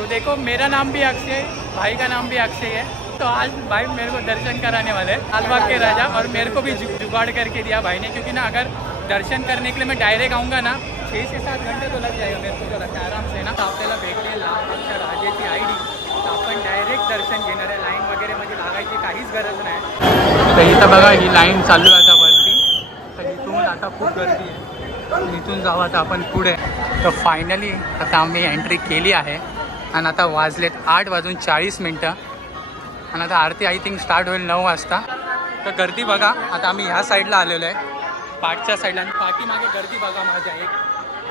तो देखो मेरा नाम भी अक्षय, भाई का नाम भी अक्षय है। तो आज भाई मेरे को दर्शन कराने वाले हैं लालबाग के राजा, और मेरे को भी जुगाड़ करके दिया भाई ने, क्योंकि ना अगर दर्शन करने के लिए मैं डायरेक्ट आऊँगा ना 6 से 7 घंटे तो लग जाएगा मेरे को, जो लगता है आराम से ना। आपल्याला भेटले लालबागच्या राजाची आयडी, तर आपण डायरेक्ट दर्शन घेणार आहे। लाईन वगैरे म्हणजे लागायची काहीच गरज नाही। तर इथं बघा ही लाईन चालू आहे आता वरती, तर इथून आता खूप गर्दी आहे। इथून जाऊ आता आपण पुढे। तर फायनली आता आम्ही एंट्री केली आहे आणि आता वाजलेत 8:40 आणि आता आरती आय थिंक स्टार्ट होईल 9 वाजता। तर गर्दी बघा, आता आम्ही ह्या साईडला आलेलो आहे पाठच्या साईडला, आणि पाठीमागे गर्दी बघा माझ्या एक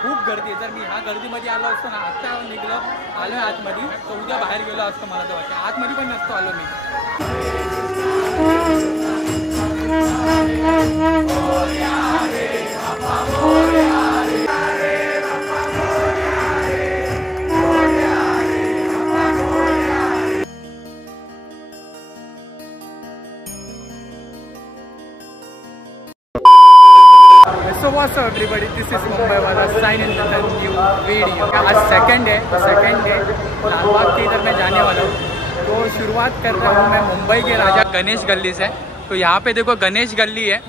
खूप गर्दी आहे। जर मी ह्या गर्दीमध्ये आलो असतो ना, आत्ता निघलो आलो आहे आतमध्ये, तर उद्या बाहेर गेलो असतो मला तर वाटतं। आतमध्ये पण नसतो आलो मी। So what's up everybody, this is Mumbai वाला sign in the new video. आज सेकंड है लालबाग के इधर मैं जाने वाला हूँ। तो शुरुआत कर रहा हूँ मैं मुंबई के राजा गणेश गली से। तो यहाँ पे देखो गणेश गली है।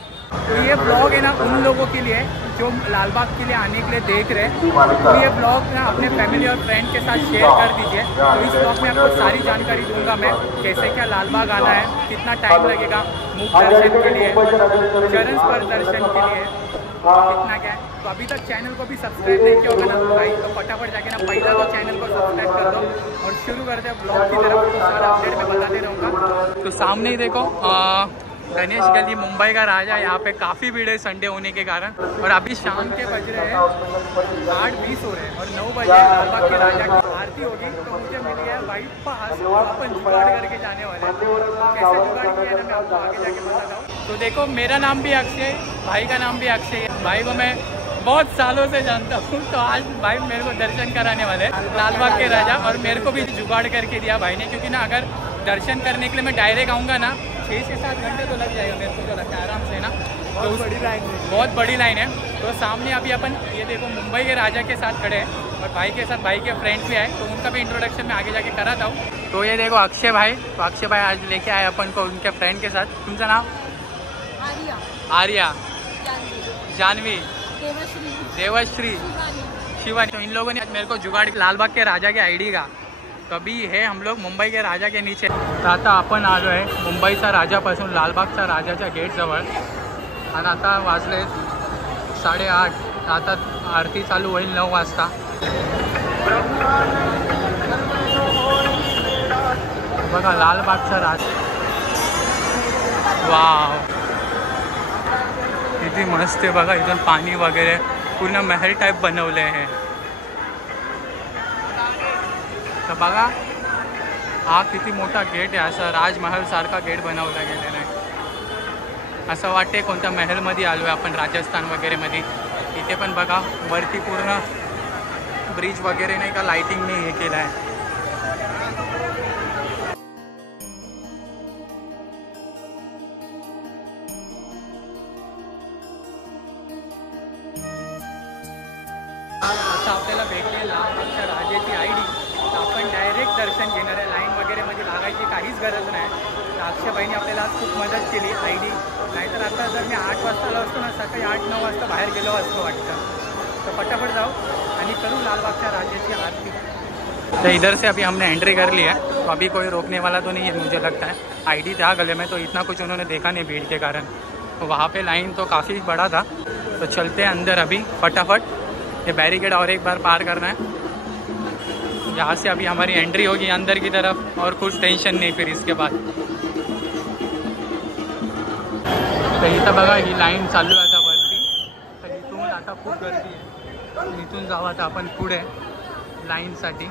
ये ब्लॉग है ना उन लोगों के लिए जो लालबाग के लिए आने के लिए देख रहे हैं। तो ये ब्लॉग ना अपने फैमिली और फ्रेंड के साथ शेयर कर दीजिए। तो इस ब्लॉग में आपको सारी जानकारी दूंगा मैं, कैसे क्या लालबाग आना है, कितना टाइम लगेगा मुख दर्शन के लिए, चरण स्पर्श दर्शन के लिए कितना क्या है। तो अभी तक चैनल को भी सब्सक्राइब नहीं किया होगा ना भाई, तो फटाफट जाके ना पहला तो चैनल को सब्सक्राइब कर दो और शुरू करते हैं ब्लॉग की तरफ। तो सारा अपडेट मैं बताते रहूँगा। तो सामने ही देखो गणेश गली मुंबई का राजा, यहाँ पे काफ़ी भीड़ है संडे होने के कारण। और अभी शाम के बज रहे हैं 8:20 हो रहे हैं, और 9 बजे लालबाग के राजा की आरती होगी। तो मुझे मिल गया भाई पास, अपन जुगाड़ करके जाने वाले हैं। कैसे जुगाड़ किया है मैं आपको आगे जाके बताता हूँ। तो देखो मेरा नाम भी अक्षय, भाई का नाम भी अक्षय है। भाई को मैं बहुत सालों से जानता हूँ। तो आज भाई मेरे को दर्शन कराने वाले हैं लालबाग के राजा, और मेरे को भी जुगाड़ करके दिया भाई ने, क्योंकि ना अगर दर्शन करने के लिए मैं डायरेक्ट आऊँगा ना 6 से 7 घंटे तो लग जाएगा मेरे को, जो लगता है आराम से ना। तो बहुत बड़ी लाइन है। तो सामने अभी अपन ये देखो मुंबई के राजा के साथ खड़े हैं, और भाई के साथ भाई के फ्रेंड्स भी आए, तो उनका भी इंट्रोडक्शन मैं आगे जाके कराता हूँ। तो ये देखो अक्षय भाई, तो अक्षय भाई आज लेके आए अपन को उनके फ्रेंड के साथ। तुमचं नाव? आर्या, जानवी, देवश्री, शिवानी। तो इन लोगों ने मेरे को जुगाड़ लालबाग के राजा के आयडी का। कभी है हम लोग मुंबई के राजा के नीचे। तर आता आपण आलो आहे मुंबईचा राजापासून लालबागच्या राजाच्या गेटजवळ, आणि आता वाजले 8:30। आता आरती चालू होईल 9 वाजता। बघा लालबागचा राजा, वाव किती मस्त आहे बघा। इथून पाणी वगैरे पूर्ण महल टाईप बनवले आहे। तर बघा हा किती मोठा गेट आहे, असं राजमहल सारखा गेट बनवला गेलेला आहे। असं वाटते कोणत्या महलमध्ये आलो आहे आपण, राजस्थान वगैरे मध्ये। इथे पण बघा वरती पूर्ण ब्रिज वगैरे नाही का लाइटिंगने हे केलं आहे। आता आपल्याला भेटले लालबागच्या राजाची आयडी, तर आपण डायरेक्ट दर्शन घेणार आहे। लाईन वगैरे म्हणजे लागायची काहीच गरज नाही। तर अक्षयभाईने आपल्याला आज खूप मदत केली आयडी, नाहीतर आता जर मी 8 वाजता आलो असतो ना, सकाळी 8-9 वाजता बाहेर गेलो असतो वाटतं। तो फटाफट जाओ आणि करूँ लालबागच्या राजाची आरती। तो इधर से अभी हमने एंट्री कर ली है, तो अभी कोई रोकने वाला तो नहीं है मुझे लगता है। आईडी था गले में, तो इतना कुछ उन्होंने देखा नहीं भीड़ के कारण। तो वहाँ पे लाइन तो काफ़ी बड़ा था। तो चलते हैं अंदर अभी फटाफट। ये बैरिकेड और एक बार पार करना है। यहाँ से अभी हमारी एंट्री होगी अंदर की तरफ, और कुछ टेंशन नहीं फिर इसके बाद। तो इथं बघा ही लाईन चालू आहे आता वरती, तर इथून आता खूप गर्दी आहे। इथून जाऊ आता आपण पुढे लाईनसाठी।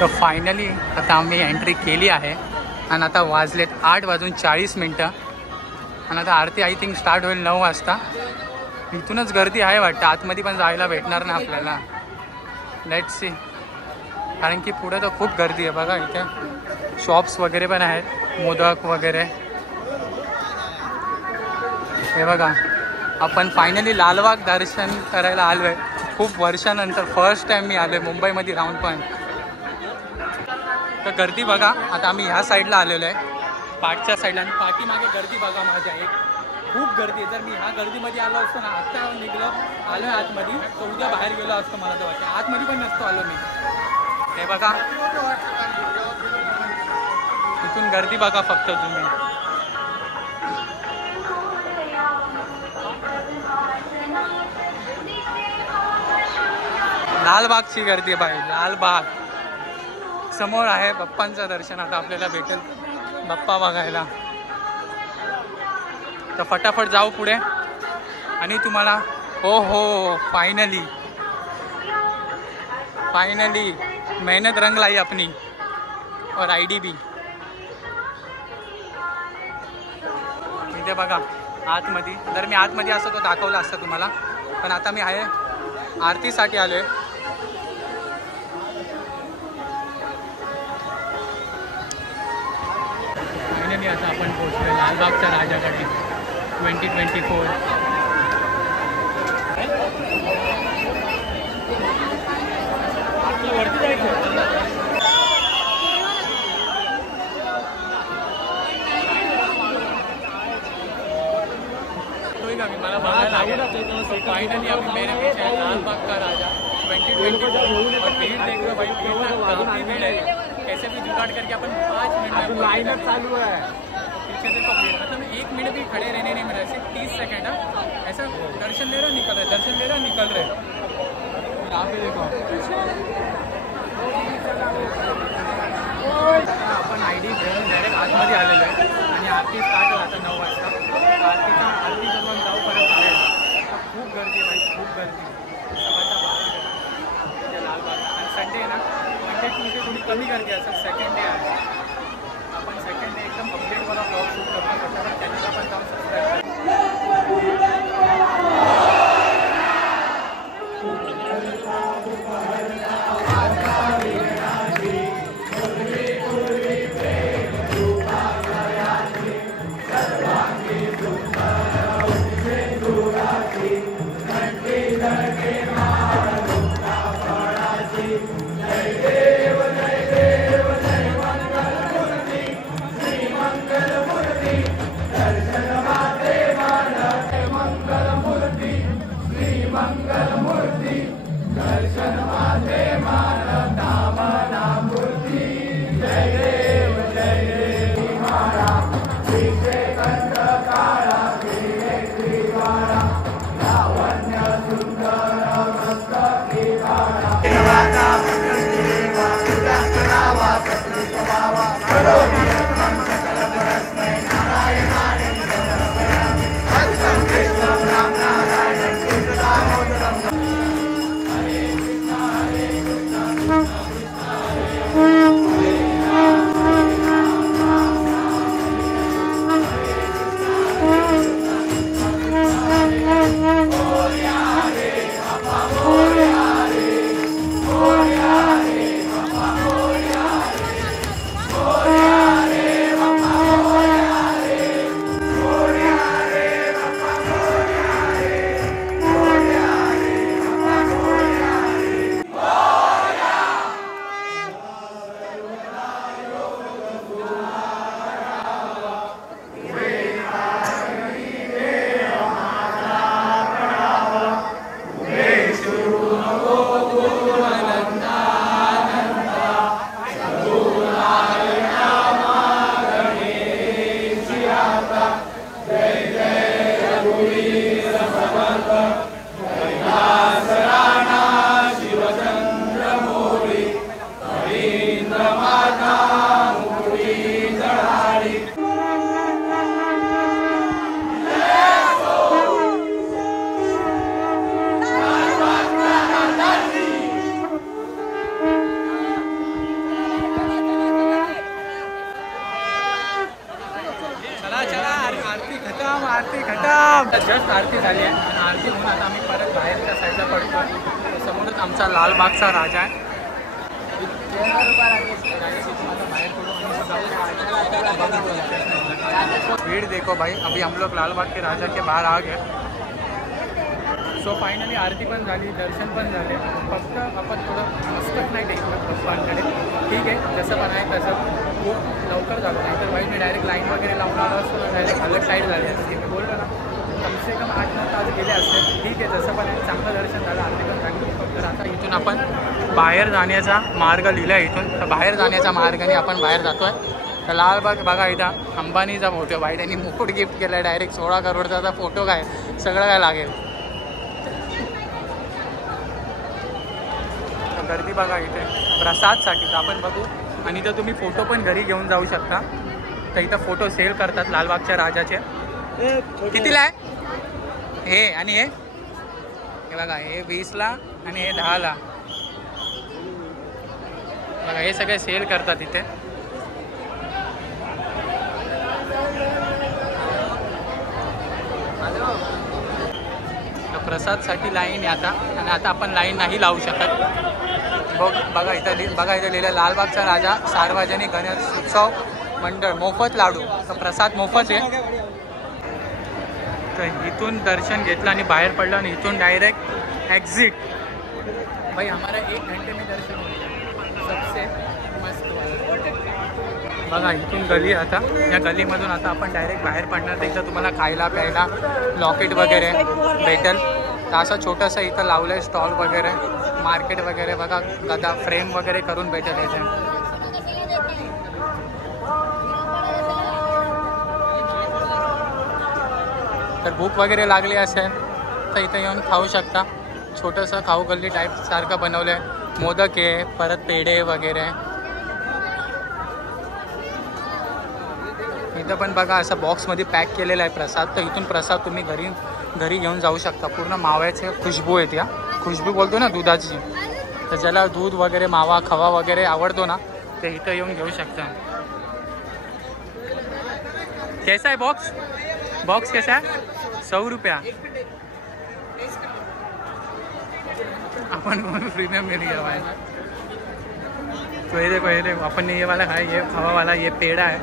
तो फायनली आता आम्ही एंट्री केली आहे, आणि आता वाजलेत 8:40 आणि आता आरती आय थिंक स्टार्ट होईल 9 वाजता। इथूनच गर्दी आहे वाटतं, आतमध्ये पण जायला भेटणार ना आपल्याला। लेट्स सी, कारण की पुढे तर खूप गर्दी आहे बघा। इथे शॉप्स वगैरे पण आहेत, मोदक वगैरे। हे बघा आपण फायनली लालबाग दर्शन करायला आलो आहे। खूप वर्षानंतर फर्स्ट टाइम मी आलो आहे मुंबईमध्ये राहून पण. तर गर्दी बघा. आता आम्ही ह्या साईडला आलेलो आहे, पाठच्या साईडला, आणि पाठीमागे गर्दी बघा माझ्या एक खूप गर्दी आहे. जर मी ह्या गर्दीमध्ये आलो असतो ना, आत्ता निघलो आलो आहे आतमध्ये, तर उद्या बाहेर गेलो असतो. मला तर वाटतं आतमध्ये पण नसतो आलो मी. हे बघा इथून गर्दी बघा फक्त तुम्ही. लालबागची गर्दी आहे भाई, लालबाग. समोर आहे बाप्पांचं दर्शन. आता आपल्याला भेटेल बाप्पा बघायला. तर फटाफट जाऊ पुढे आणि तुम्हाला हो हो फायनली मेहनत रंग लाई अपनी और आईडी भी. इथे बघा आतमध्ये. जर मी आतमध्ये असतो तो दाखवला असता तुम्हाला, पण आता मी आहे आरतीसाठी आलोय. फायनली आता आपण पोहोचलो लालबागच्या राजाकडे 2024. वरती जायचं मला बघायला लागेल. फाइनली अभी मेरे पीछे है लालबाग का राजा 2024 और भीड़ देख लो भाई, काफी भीड़ है. कैसे भी जुगाड़ करके अपन 5 मिनट लाइन चालू है. पीछे देखो भीड़, मतलब 1 मिनट भी खड़े रहने नहीं मिला. सिर्फ 30 सेकेंड ऐसा दर्शन ले रहा निकल रहे, दर्शन ले रहा निकल रहे. यहाँ पे देखो आपण आयडी घेऊन डायरेक्ट आतमध्ये आलेलो आहे आणि आरती स्टार्ट होता 9 वाजता. आरती करून जाऊ परत बाहेर. खूप गर्दी आहे भाई, खूप गर्दी. लालबाग आणि संडे आहे ना, मंडे ट्यूजडे थोडी कमी गर्दी असेल. सेकंड डे आहे, आपण सेकंड डे एकदम अपडेटवाला ब्लॉग शूट करतो. त्याच्यावर चॅनलला पण जाऊन सबस्क्राईब जस्ट आरती झाली आहे आणि आरती होऊन आता आम्ही परत बाहेरच्या साईडला पडतो. समोरच आमचा लालबागचा राजा आहे. भीड़ देखो भाई. अभी हम लोग लालबाग के राजा के बाहर आ गए. सो फायनली आरती पण झाली, दर्शन पण झाले. फक्त आपण थोडं मस्तक नाही टेकलं पप्पांकडे. ठीक आहे, जसं पण आहे तसं खूप लवकर झालं. नाही तर वाईट मी डायरेक्ट लाईन वगैरे लावून आलो असतो ना, डायरेक्ट अलग साईड झाली असते. मी बोललो ना कमसे कम 8-9 तास गेले असते. ठीक आहे, जसं पण आहे चांगलं दर्शन झालं, आरती पण चांगली. तर आता इथून आपण बाहेर जाण्याचा मार्ग लिहिला आहे. इथून तर बाहेर जाण्याच्या मार्गाने आपण बाहेर जातो आहे. तर लालबाग बघा, इथं अंबानीचा फोटो बाई त्यांनी मुकुट गिफ्ट केला आहे. डायरेक्ट 16 करोडचा फोटो काय सगळं काय लागेल. गर्दी बघा इथे प्रसादसाठी. तर आपण बघू. आणि इथं तुम्ही फोटो पण घरी घेऊन जाऊ शकता. तर इथं फोटो सेल करतात लालबागच्या राजाचे. कितीला आहे हे? आणि हे बघा, हे 20ला आणि हे 10ला. बघा हे सगळे सेल करतात इथे. प्रसादसाठी लाईन आहे आता. आणि आता आपण लाईन नाही लावू शकत. बघा इथं लिहिलं लालबागचा राजा सार्वजनिक गणेश उत्सव मंडळ मोफत लाडू. तर प्रसाद मोफत आहे. तर इथून दर्शन घेतलं आणि बाहेर पडलं आणि इथून डायरेक्ट एक्झिट. भाई हमारा 1 घंटे में दर्शन हो गया. सबसे मस्त वाला. बघा इथून गली. आता या गलीमधून आता आपण डायरेक्ट बाहेर पडणार. तर इथं तुम्हाला खायला प्यायला लॉकेट वगैरे भेटेल. तर असं छोटंसं इथं लावलं आहे स्टॉल वगैरे, मार्केट वगैरे. बघा गदा फ्रेम वगैरे करून भेटेल इथे. तर भूक वगैरे लागली असेल तर इथं येऊन खाऊ शकता. छोटंसं खाऊ गल्ली टाईप सारखं बनवलं आहे. मोदक आहे, परत पेढे वगैरे. इथं पण बघा असं बॉक्समध्ये पॅक केलेला आहे प्रसाद. तर इथून प्रसाद तुम्ही घरी घेऊन जाऊ शकता. पूर्ण माव्याचे खुशबू आहेत. या खुशबू बोलतो ना दुधाची. तर ज्याला दूध वगैरे मावा खवा वगैरे आवडतो ना ते इथं येऊन घेऊ शकता. कैसा आहे बॉक्स कैसा है? 100 रुपया. अपन फ्री में मिल गया भाई. तो ये देखो अपन ने ये वाला खाया, ये खवा वाला, ये पेड़ा है.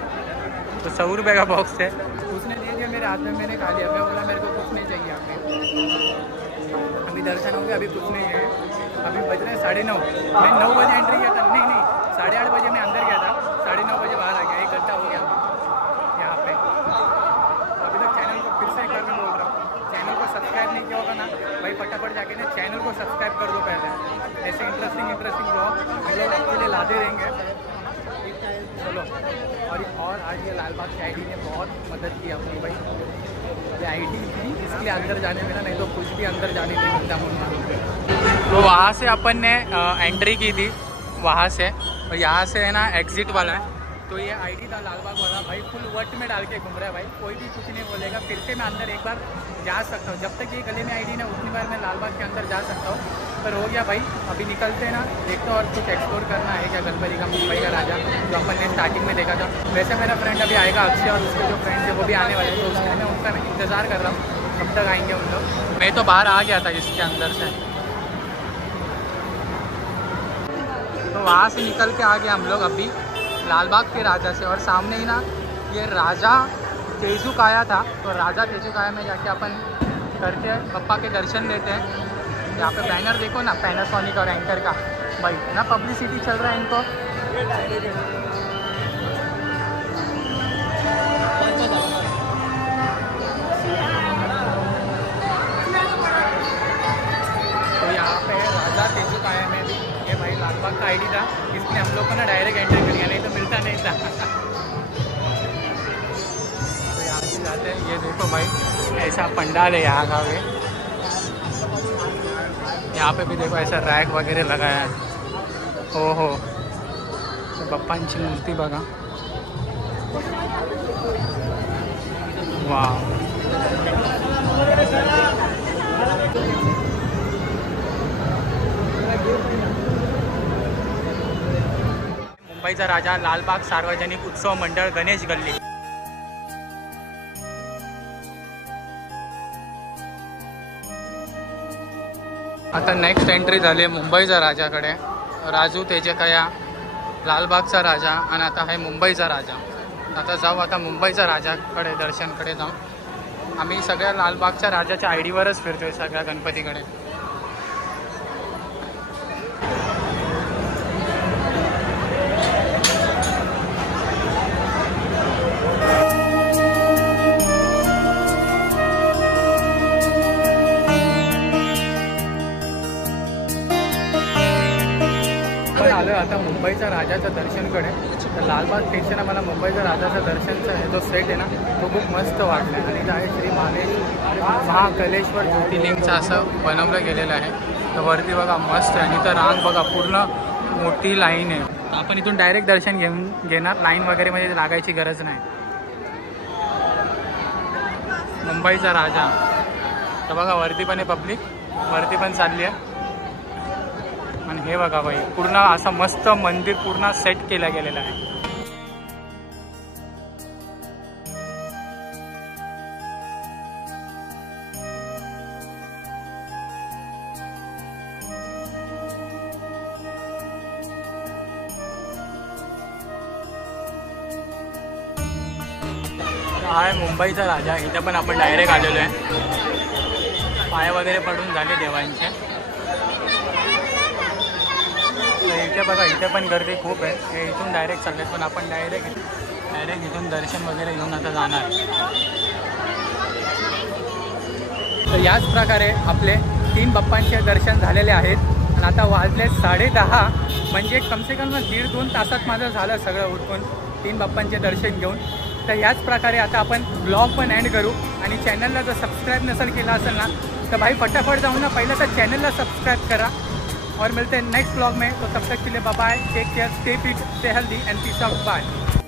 तो 100 रुपये का बॉक्स है. उसने दे दिया मेरे हाथ में, मैंने खा लिया. मैं बोला मेरे को कुछ नहीं चाहिए. अभी दर्शन हो गया, अभी कुछ नहीं है. अभी बज रहे 9:30. मैं 9 बजे एंट्री किया था. नहीं 8:30 बजे मैं अंदर गया था. 9:30 बजे बाहर आ गया. 1 घंटा हो गया यहाँ पे. अभी तक चैनल को फिर से एक बार मैं बोल रहा हूँ, चैनल को सब्सक्राइब नहीं किया होगा ना भाई, फटाफट जाके ना चैनल को सब्सक्राइब कर दो पहले. ऐसे इंटरेस्टिंग ब्लॉग हम लोग आपके लिए लाते रहेंगे. चलो. और आज ये लालबाग की आईडी ने बहुत मदद की अपनी भाई. ये आईडी थी इसलिए अंदर जाने में ना, नहीं तो कुछ भी अंदर जाने नहीं मिलता मुझे. तो वहाँ से अपन ने एंट्री की थी वहाँ से. और यहाँ से है ना एग्जिट वाला है. तो ये आईडी था लालबाग वाला भाई. फुल वट में डाल के घूम रहा है भाई. कोई भी कुछ नहीं बोलेगा. फिर से मैं अंदर एक बार जा सकता हूँ. जब तक ये गले में आईडी ना उतनी बार मैं लालबाग के अंदर जा सकता हूँ. पर हो गया भाई. अभी निकलते हैं ना, देखते और कुछ एक्सप्लोर करना है क्या गणपति का, मुंबई का राजा जो अपन ने स्टार्टिंग में देखा था. वैसे मेरा फ्रेंड अभी आएगा अक्षय, और उसके जो फ्रेंड है वो भी आने वाले. तो उसके मैं उनका इंतज़ार कर रहा हूँ कब तक आएंगे उन लोग. मैं तो बाहर आ गया था इसके अंदर से. तो वहाँ से निकल के आ गए हम लोग अभी लालबाग के राजा से. और सामने ही ना ये राजा तेजूकाया था. तो राजा तेजूकाया में जाके अपन करके पप्पा के दर्शन लेते हैं. यहाँ पे बैनर देखो ना, पैनासोनिक और एंकर का भाई ना पब्लिसिटी चल रहा है इनको. तो यहाँ पे राजा तेजूकाया में भी ये भाई लालबाग का आईडी था. इसने हम लोग को ना डायरेक्ट एंट्री कर दिया, नहीं तो मिलता नहीं था. तो यहाँ से जाते हैं. ये देखो भाई ऐसा पंडाल है यहाँ का. भी यहाँ पे भी देखो ऐसा रॅक वगैरे लगाया है. हो तो बाप्पांची मूर्ती बघा. वाव. मुंबईचा राजा लालबाग सार्वजनिक उत्सव मंडळ गणेश गल्ली. आता नेक्स्ट एंट्री झाली आहे मुंबईचा राजाकडे. राजू तेजकाया, लालबागचा राजा आणि आता आहे मुंबईचा राजा. आता जाऊ आता मुंबईचा राजाकडे दर्शनकडे जाऊ. आम्ही सगळ्या लालबागच्या राजाच्या आयडीवरच फिरतोय सगळ्या गणपतीकडे. आलो आता मुंबईच्या राजाचं दर्शनकडे. तर लालबाग स्टेशन मला मुंबईच्या राजाचं दर्शनचा जो सेट आहे ना तो खूप मस्त वाटला आहे. आणि आहे श्री महाकलेश्वर ज्योतिर्लिंगचं असं बनवलं गेलेलं आहे. तर वरती बघा मस्त आहे. आणि तर रांग बघा पूर्ण मोठी लाईन आहे. आपण इथून डायरेक्ट दर्शन घेणार. लाईन वगैरे म्हणजे लागायची गरज नाही. मुंबईचा राजा. तर बघा वरती पण आहे पब्लिक, वरती पण चालली आहे. आणि हे बघा बाई पूर्ण असं मस्त मंदिर पूर्ण सेट केलं गेलेलं आहे. हा आहे मुंबईचा राजा. इथं पण आपण डायरेक्ट आलेलो आहे. पाय वगैरे पडून झाले देवांचे. इथे बघा इथे पण गर्दी खूप आहे. हे इथून डायरेक्ट चालले पण आपण डायरेक्ट इथून दर्शन वगैरे घेऊन आता जाणार. तर याच प्रकारे आपले 3 बाप्पांचे दर्शन झालेले आहेत. आणि आता वाजले 10:30 म्हणजे कमसे कम 1.5-2 तासात माझं झालं सगळं उठून 3 बाप्पांचे दर्शन घेऊन. तर याच प्रकारे आता आपण ब्लॉग पण एंड करू. आणि चॅनलला जर सबस्क्राईब नसेल केला असेल ना तर भाई फटाफट जाऊन ना पहिलं तर चैनल सब्सक्राइब करा. और मिलते हैं नेक्स्ट ब्लॉग में. तो तब तक के लिए bye bye, take care, stay fit, stay healthy and peace out. Bye.